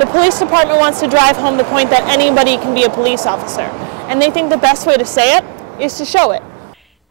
The police department wants to drive home the point that anybody can be a police officer, and they think the best way to say it is to show it.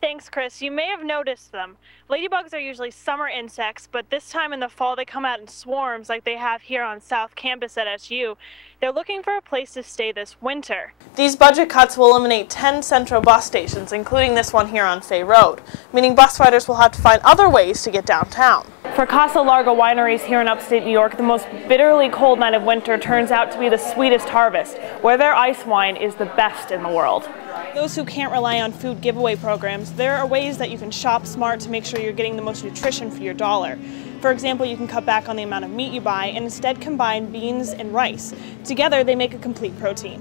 Thanks, Chris. You may have noticed them. Ladybugs are usually summer insects, but this time in the fall they come out in swarms like they have here on South Campus at SU. They're looking for a place to stay this winter. These budget cuts will eliminate 10 central bus stations, including this one here on Fay Road, meaning bus riders will have to find other ways to get downtown. For Casa Larga wineries here in upstate New York, the most bitterly cold night of winter turns out to be the sweetest harvest, where their ice wine is the best in the world. Those who can't rely on food giveaway programs, there are ways that you can shop smart to make sure you're getting the most nutrition for your dollar. For example, you can cut back on the amount of meat you buy and instead combine beans and rice. Together, they make a complete protein.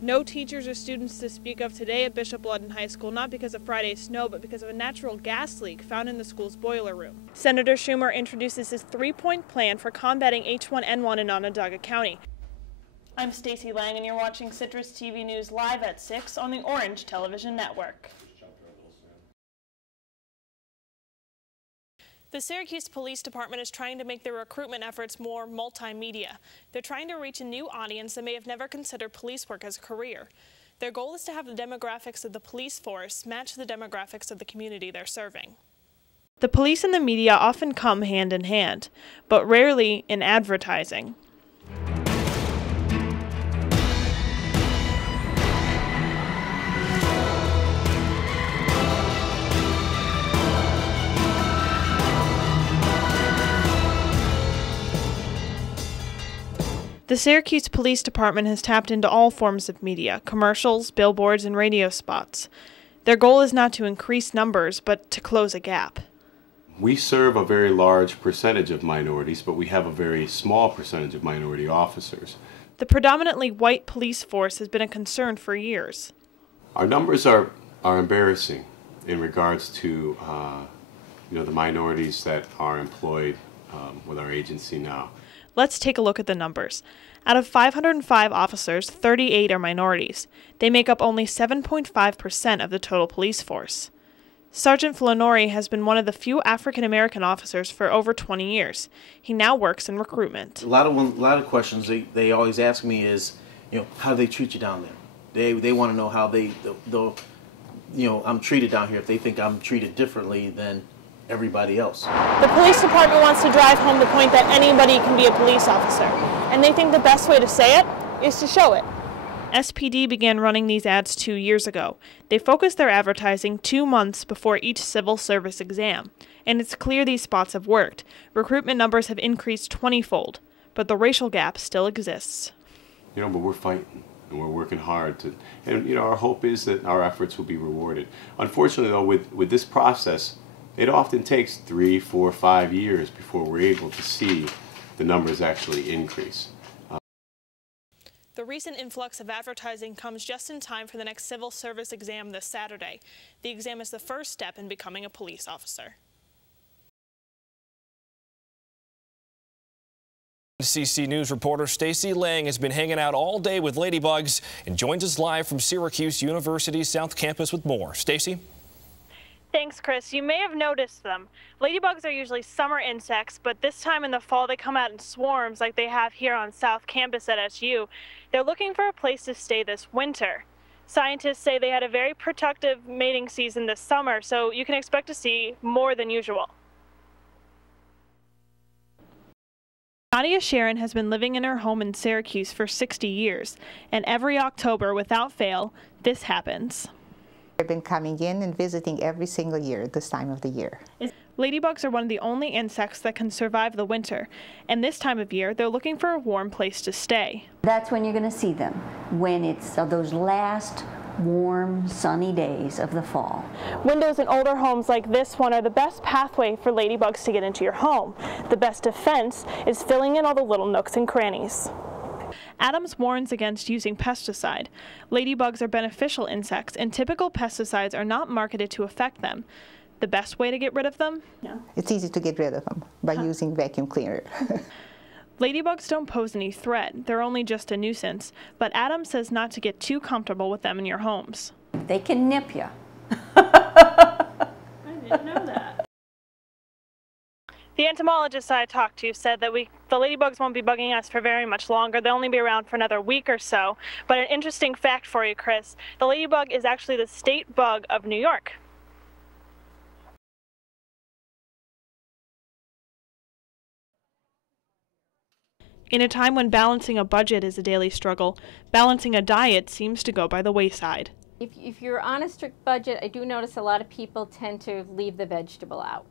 No teachers or students to speak of today at Bishop Ludden High School, not because of Friday's snow, but because of a natural gas leak found in the school's boiler room. Senator Schumer introduces his 3-point plan for combating H1N1 in Onondaga County. I'm Stacy Lange, and you're watching Citrus TV News live at 6 on the Orange Television Network. The Syracuse Police Department is trying to make their recruitment efforts more multimedia. They're trying to reach a new audience that may have never considered police work as a career. Their goal is to have the demographics of the police force match the demographics of the community they're serving. The police and the media often come hand in hand, but rarely in advertising. The Syracuse Police Department has tapped into all forms of media, commercials, billboards, and radio spots. Their goal is not to increase numbers, but to close a gap. We serve a very large percentage of minorities, but we have a very small percentage of minority officers. The predominantly white police force has been a concern for years. Our numbers are embarrassing in regards to the minorities that are employed with our agency now. Let's take a look at the numbers. Out of 505 officers, 38 are minorities. They make up only 7.5% of the total police force. Sergeant Flannery has been one of the few African-American officers for over 20 years. He now works in recruitment. A lot of questions they always ask me is, how do they treat you down there? They want to know how I'm treated down here, if they think I'm treated differently than everybody else. The police department wants to drive home the point that anybody can be a police officer, and they think the best way to say it is to show it. SPD began running these ads 2 years ago. They focused their advertising 2 months before each civil service exam, and it's clear these spots have worked. Recruitment numbers have increased 20-fold, but the racial gap still exists. But we're fighting, and we're working hard and our hope is that our efforts will be rewarded. Unfortunately, though, with this process, it often takes 3, 4, 5 years before we're able to see the numbers actually increase. The recent influx of advertising comes just in time for the next civil service exam this Saturday. The exam is the first step in becoming a police officer. CC News reporter Stacy Lange has been hanging out all day with ladybugs and joins us live from Syracuse University's South Campus with more. Stacy? Thanks, Chris. You may have noticed them. Ladybugs are usually summer insects, but this time in the fall they come out in swarms like they have here on South Campus at SU. They're looking for a place to stay this winter. Scientists say they had a very productive mating season this summer, so you can expect to see more than usual. Nadia Sharon has been living in her home in Syracuse for 60 years, and every October, without fail, this happens. I've been coming in and visiting every single year this time of the year. Ladybugs are one of the only insects that can survive the winter, and this time of year they're looking for a warm place to stay. That's when you're going to see them, when it's those last warm, sunny days of the fall. Windows in older homes like this one are the best pathway for ladybugs to get into your home. The best defense is filling in all the little nooks and crannies. Adams warns against using pesticide. Ladybugs are beneficial insects, and typical pesticides are not marketed to affect them. The best way to get rid of them? No. It's easy to get rid of them by using vacuum cleaner. Ladybugs don't pose any threat. They're only just a nuisance, but Adams says not to get too comfortable with them in your homes. They can nip you. I didn't know that. The The entomologist I talked to said that the ladybugs won't be bugging us for very much longer. They'll only be around for another week or so. But an interesting fact for you, Chris, the ladybug is actually the state bug of New York. In a time when balancing a budget is a daily struggle, balancing a diet seems to go by the wayside. If you're on a strict budget, I do notice a lot of people tend to leave the vegetable out.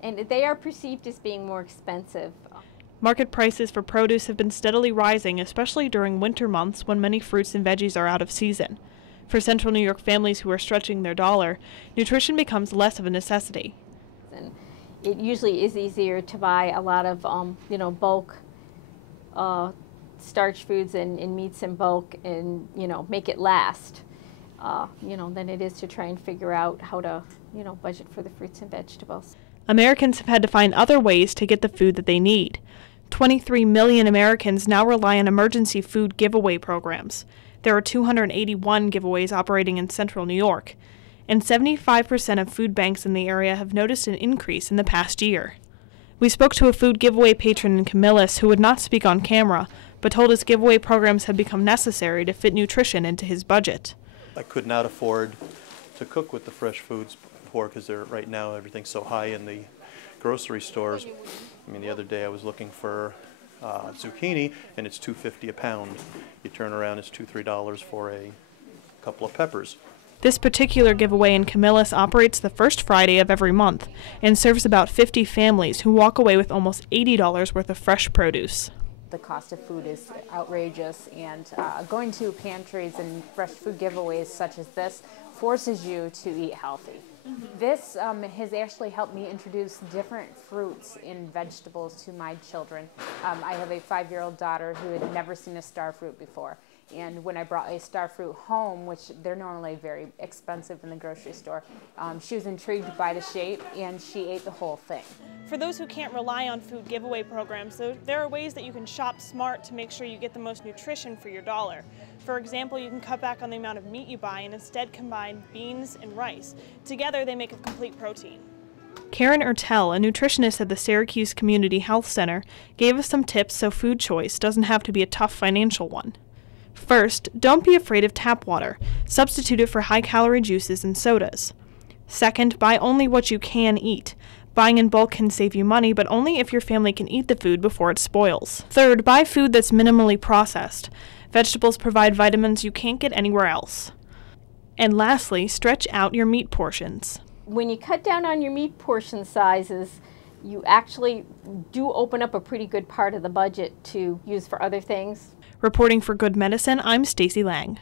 And they are perceived as being more expensive. Market prices for produce have been steadily rising, especially during winter months when many fruits and veggies are out of season. For Central New York families who are stretching their dollar, nutrition becomes less of a necessity. And it usually is easier to buy a lot of bulk starch foods and meats in bulk and make it last than it is to try and figure out how to budget for the fruits and vegetables. Americans have had to find other ways to get the food that they need. 23 million Americans now rely on emergency food giveaway programs. There are 281 giveaways operating in Central New York, and 75% of food banks in the area have noticed an increase in the past year. We spoke to a food giveaway patron in Camillus who would not speak on camera, but told us giveaway programs have become necessary to fit nutrition into his budget. I could not afford to cook with the fresh foods before because right now everything's so high in the grocery stores. I mean, the other day I was looking for zucchini and it's $2.50 a pound. You turn around, it's $2-3 for a couple of peppers. This particular giveaway in Camillus operates the first Friday of every month and serves about 50 families who walk away with almost $80 worth of fresh produce. The cost of food is outrageous, and going to pantries and fresh food giveaways such as this forces you to eat healthy. This has actually helped me introduce different fruits and vegetables to my children. I have a 5-year-old daughter who had never seen a star fruit before. And when I brought a star fruit home, which they're normally very expensive in the grocery store, she was intrigued by the shape and she ate the whole thing. For those who can't rely on food giveaway programs, there are ways that you can shop smart to make sure you get the most nutrition for your dollar. For example, you can cut back on the amount of meat you buy and instead combine beans and rice. Together they make a complete protein. Karen Ertel, a nutritionist at the Syracuse Community Health Center, gave us some tips so food choice doesn't have to be a tough financial one. First, don't be afraid of tap water. Substitute it for high-calorie juices and sodas. Second, buy only what you can eat. Buying in bulk can save you money, but only if your family can eat the food before it spoils. Third, buy food that's minimally processed. Vegetables provide vitamins you can't get anywhere else. And lastly, stretch out your meat portions. When you cut down on your meat portion sizes, you actually do open up a pretty good part of the budget to use for other things. Reporting for Good Medicine, I'm Stacy Lange.